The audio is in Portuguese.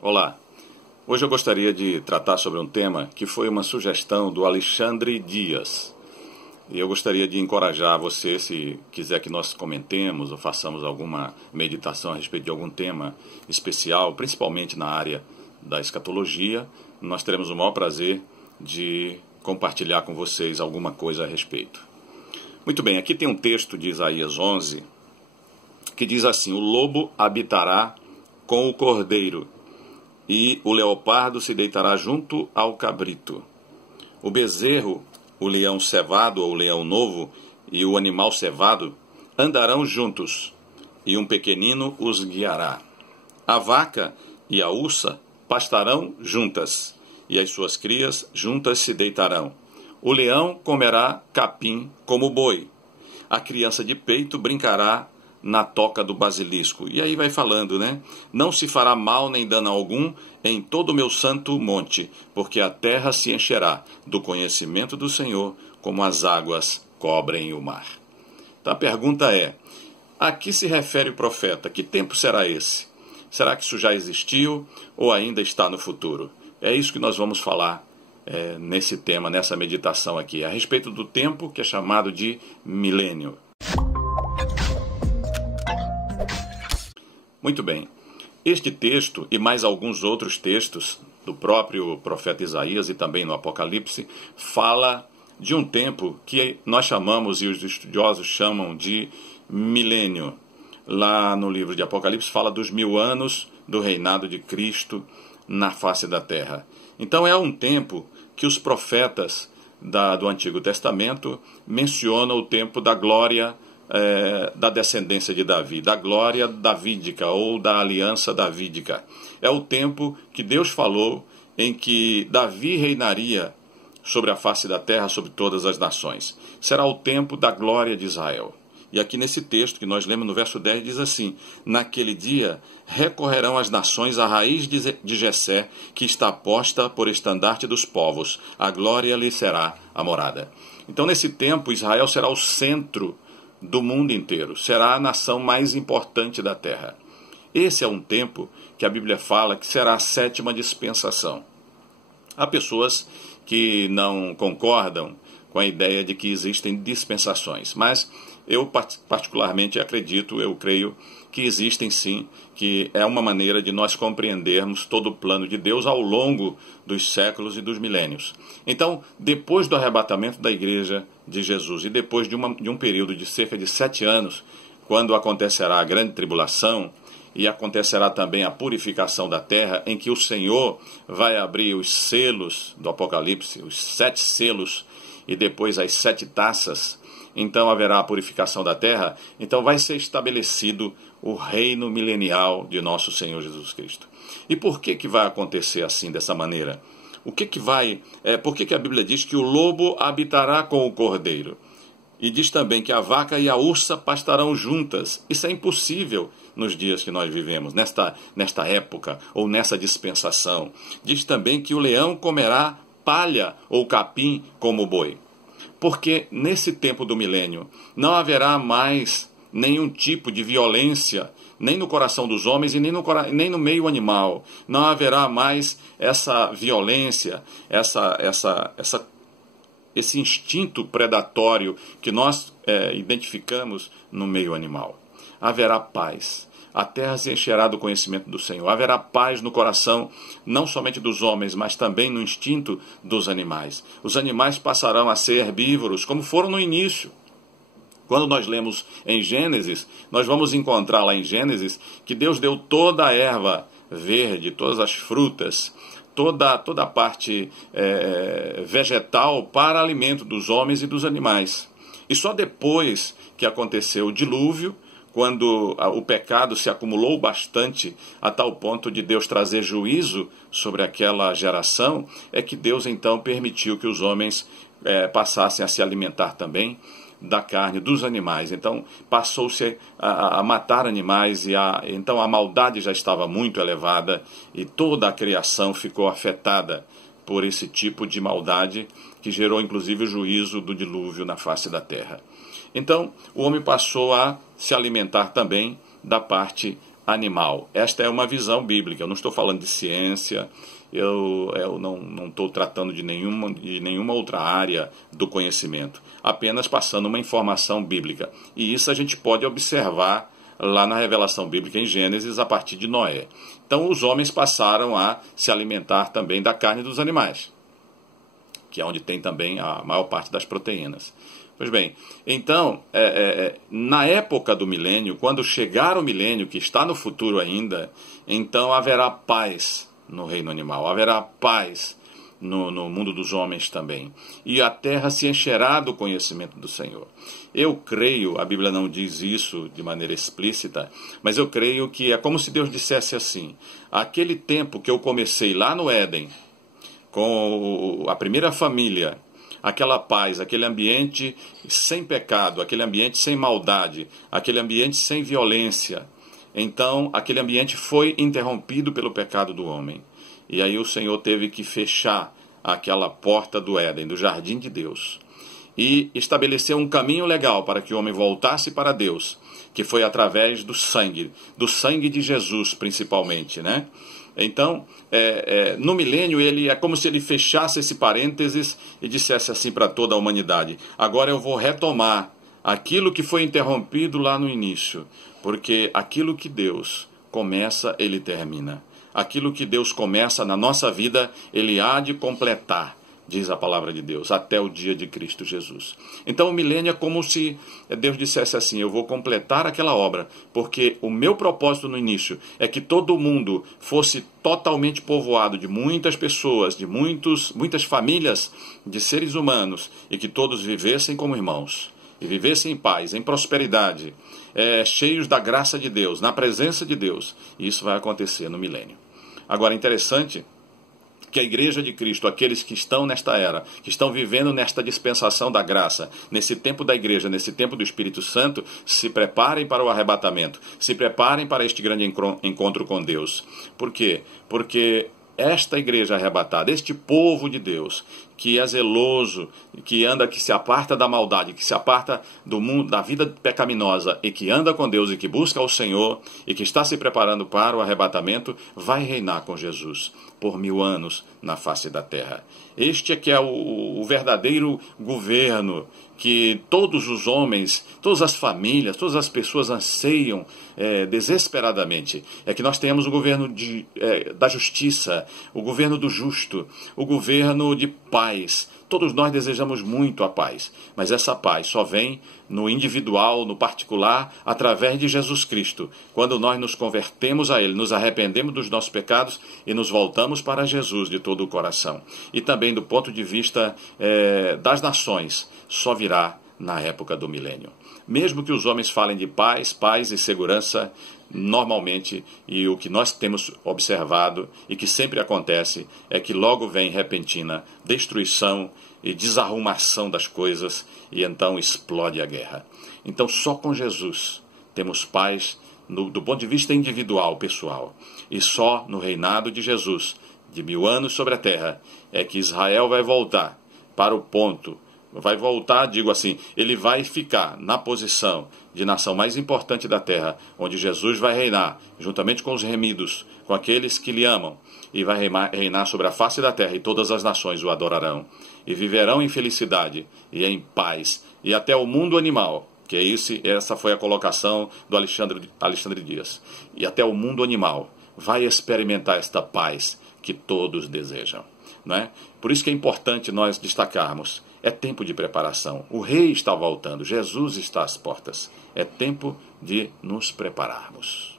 Olá, hoje eu gostaria de tratar sobre um tema que foi uma sugestão do Alexandre Dias. E eu gostaria de encorajar você, se quiser que nós comentemos ou façamos alguma meditação a respeito de algum tema especial, principalmente na área da escatologia, nós teremos o maior prazer de compartilhar com vocês alguma coisa a respeito. Muito bem, aqui tem um texto de Isaías 11 que diz assim: o lobo habitará com o cordeiro, e o leopardo se deitará junto ao cabrito. O bezerro, o leão cevado ou leão novo e o animal cevado andarão juntos, e um pequenino os guiará. A vaca e a ursa pastarão juntas, e as suas crias juntas se deitarão. O leão comerá capim como o boi. A criança de peito brincará na toca do basilisco. E aí vai falando, né? Não se fará mal nem dano algum em todo o meu santo monte, porque a terra se encherá do conhecimento do Senhor, como as águas cobrem o mar. Então a pergunta é: a que se refere o profeta? Que tempo será esse? Será que isso já existiu ou ainda está no futuro? É isso que nós vamos falar nesse tema, nessa meditação aqui, a respeito do tempo que é chamado de milênio. Muito bem, este texto e mais alguns outros textos do próprio profeta Isaías e também no Apocalipse fala de um tempo que nós chamamos e os estudiosos chamam de milênio. Lá no livro de Apocalipse fala dos 1000 anos do reinado de Cristo na face da terra. Então é um tempo que os profetas do Antigo Testamento mencionam o tempo da glória da descendência de Davi, da glória davídica ou da aliança davídica. É o tempo que Deus falou em que Davi reinaria sobre a face da terra, sobre todas as nações. Será o tempo da glória de Israel. E aqui nesse texto que nós lemos no verso 10 diz assim: naquele dia recorrerão as nações à raiz de Jessé, que está posta por estandarte dos povos, a glória lhe será a morada. Então nesse tempo Israel será o centro do mundo inteiro, será a nação mais importante da terra. Esse é um tempo que a Bíblia fala que será a 7ª dispensação. Há pessoas que não concordam com a ideia de que existem dispensações, mas eu particularmente acredito, eu creio que existem sim, que é uma maneira de nós compreendermos todo o plano de Deus ao longo dos séculos e dos milênios. Então, depois do arrebatamento da igreja de Jesus e depois de um período de cerca de 7 anos, quando acontecerá a grande tribulação e acontecerá também a purificação da terra, em que o Senhor vai abrir os selos do Apocalipse, os 7 selos e depois as 7 taças, então haverá a purificação da terra, então vai ser estabelecido o reino milenial de nosso Senhor Jesus Cristo. E por que vai acontecer assim, dessa maneira? Por que a Bíblia diz que o lobo habitará com o cordeiro? E diz também que a vaca e a ursa pastarão juntas. Isso é impossível nos dias que nós vivemos, nesta época ou nessa dispensação. Diz também que o leão comerá palha ou capim como o boi. Porque nesse tempo do milênio não haverá mais nenhum tipo de violência, nem no coração dos homens e nem no meio animal. Não haverá mais essa violência, esse instinto predatório que nós identificamos no meio animal. Haverá paz. A terra se encherá do conhecimento do Senhor. Haverá paz no coração, não somente dos homens, mas também no instinto dos animais. Os animais passarão a ser herbívoros, como foram no início. Quando nós lemos em Gênesis, nós vamos encontrar lá em Gênesis que Deus deu toda a erva verde, todas as frutas, toda a parte vegetal para alimento dos homens e dos animais. E só depois que aconteceu o dilúvio, quando o pecado se acumulou bastante a tal ponto de Deus trazer juízo sobre aquela geração, é que Deus então permitiu que os homens passassem a se alimentar também da carne dos animais. Então passou-se a matar animais então a maldade já estava muito elevada e toda a criação ficou afetada por esse tipo de maldade que gerou inclusive o juízo do dilúvio na face da terra. Então o homem passou a se alimentar também da parte animal. Esta é uma visão bíblica. Eu não estou falando de ciência, eu não estou tratando de nenhuma outra área do conhecimento, apenas passando uma informação bíblica. E isso a gente pode observar lá na revelação bíblica em Gênesis, a partir de Noé. Então os homens passaram a se alimentar também da carne dos animais, que é onde tem também a maior parte das proteínas. Pois bem, então, na época do milênio, quando chegar o milênio, que está no futuro ainda, então haverá paz no reino animal, haverá paz no mundo dos homens também. E a terra se encherá do conhecimento do Senhor. Eu creio, a Bíblia não diz isso de maneira explícita, mas eu creio que é como se Deus dissesse assim: aquele tempo que eu comecei lá no Éden, com a primeira família, aquela paz, aquele ambiente sem pecado, aquele ambiente sem maldade, aquele ambiente sem violência. Então, aquele ambiente foi interrompido pelo pecado do homem. E aí o Senhor teve que fechar aquela porta do Éden, do jardim de Deus, e estabeleceu um caminho legal para que o homem voltasse para Deus, que foi através do sangue de Jesus principalmente, né? Então, no milênio, é como se ele fechasse esse parênteses e dissesse assim para toda a humanidade: agora eu vou retomar aquilo que foi interrompido lá no início, porque aquilo que Deus começa, Ele termina. Aquilo que Deus começa na nossa vida, Ele há de completar, diz a palavra de Deus, até o dia de Cristo Jesus. Então o milênio é como se Deus dissesse assim: eu vou completar aquela obra, porque o meu propósito no início é que todo mundo fosse totalmente povoado de muitas pessoas, de muitas famílias de seres humanos, e que todos vivessem como irmãos, e vivessem em paz, em prosperidade, cheios da graça de Deus, na presença de Deus. E isso vai acontecer no milênio. Agora, interessante que a Igreja de Cristo, aqueles que estão nesta era, que estão vivendo nesta dispensação da graça, nesse tempo da Igreja, nesse tempo do Espírito Santo, se preparem para o arrebatamento, se preparem para este grande encontro com Deus. Por quê? Porque esta igreja arrebatada, este povo de Deus, que é zeloso, que se aparta da maldade, que se aparta do mundo, da vida pecaminosa, e que anda com Deus e que busca o Senhor, e que está se preparando para o arrebatamento, vai reinar com Jesus por 1000 anos na face da terra. Este é que é o verdadeiro governo que todos os homens, todas as famílias, todas as pessoas anseiam desesperadamente. É que nós tenhamos o governo da justiça, o governo do justo, o governo de paz. Todos nós desejamos muito a paz, mas essa paz só vem no individual, no particular, através de Jesus Cristo. Quando nós nos convertemos a Ele, nos arrependemos dos nossos pecados e nos voltamos para Jesus de todo o coração. E também do ponto de vista das nações, só virá na época do milênio. Mesmo que os homens falem de paz e segurança, normalmente, e o que nós temos observado e que sempre acontece, é que logo vem repentina destruição e desarrumação das coisas, e então explode a guerra. Então só com Jesus temos paz do ponto de vista individual, pessoal, e só no reinado de Jesus, de 1000 anos sobre a terra, é que Israel vai voltar para o ponto. Vai voltar, digo assim, ele vai ficar na posição de nação mais importante da terra, onde Jesus vai reinar, juntamente com os remidos, com aqueles que lhe amam, e vai reinar sobre a face da terra, e todas as nações o adorarão, e viverão em felicidade e em paz, e até o mundo animal, que essa foi a colocação do Alexandre Dias, e até o mundo animal vai experimentar esta paz que todos desejam. Não é? Por isso que é importante nós destacarmos: é tempo de preparação. O rei está voltando, Jesus está às portas. É tempo de nos prepararmos.